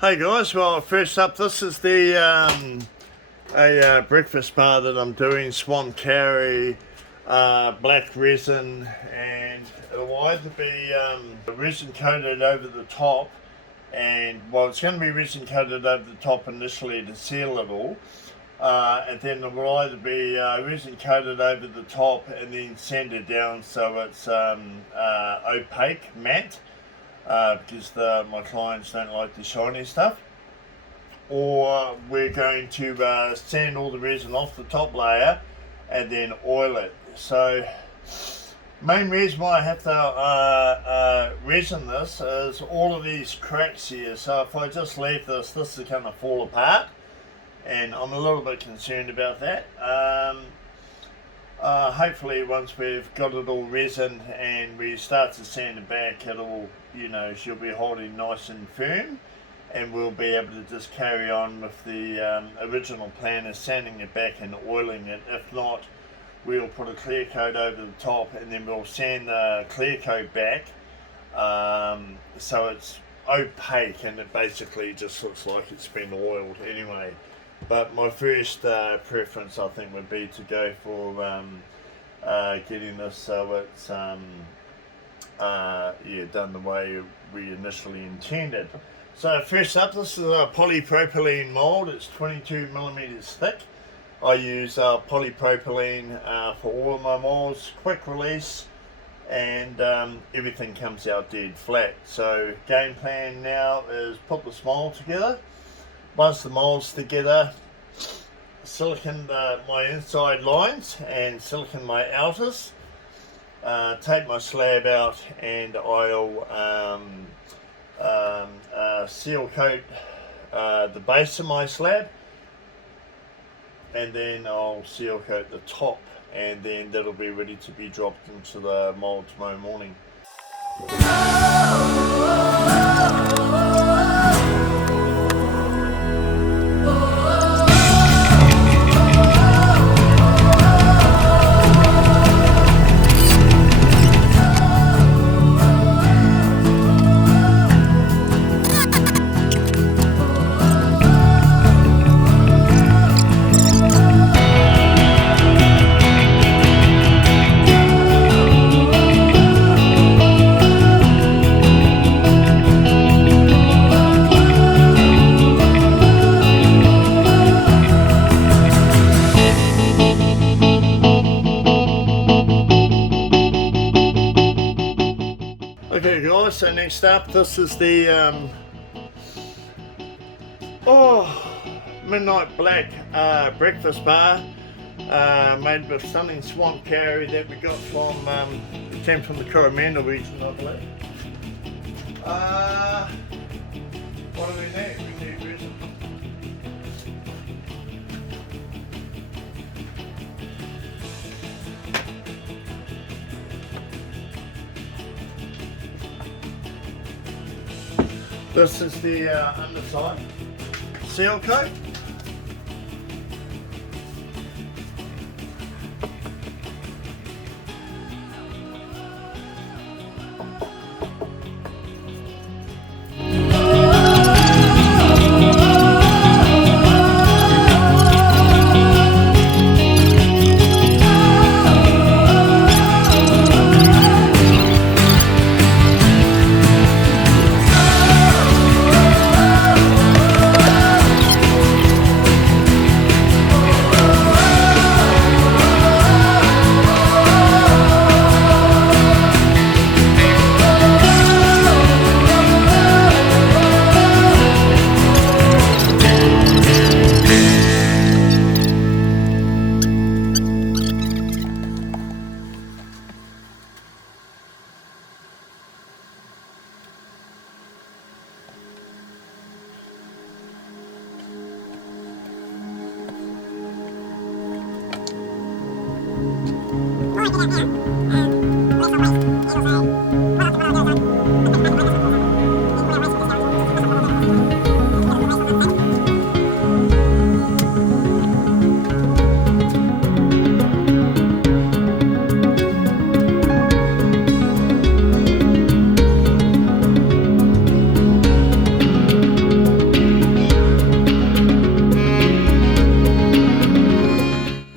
Hey guys, well first up this is the breakfast bar that I'm doing, Swamp Kauri, black resin, and it'll either be resin coated over the top, and well it's going to be resin coated over the top initially to seal it all, and then it will either be resin coated over the top and then sanded down so it's opaque, matte. Because my clients don't like the shiny stuff, or we're going to sand all the resin off the top layer and then oil it. So main reason why I have to resin this is all of these cracks here, so if I just leave this is going to fall apart, and I'm a little bit concerned about that. Hopefully once we've got it all resin and we start to sand it back, it'll, she'll be holding nice and firm, and we'll be able to just carry on with the original plan of sanding it back and oiling it. If not, we'll put a clear coat over the top and then we'll sand the clear coat back so it's opaque and it basically just looks like it's been oiled anyway. But my first preference I think would be to go for getting this so it's done the way we initially intended. So first up, this is a polypropylene mold. It's 22 millimeters thick. I use polypropylene for all of my molds, quick release, and everything comes out dead flat. So game plan now is put this mold together. Once the mold's together, silicon my inside lines and silicon my outers, take my slab out and I'll seal coat the base of my slab, and then I'll seal coat the top, and then that'll be ready to be dropped into the mold tomorrow morning. Okay guys, so next up, this is the midnight black breakfast bar made with stunning Swamp Kauri that we got from came from the Coromandel region, I believe. What do we need? We need resin. This is the underside seal coat. Yeah.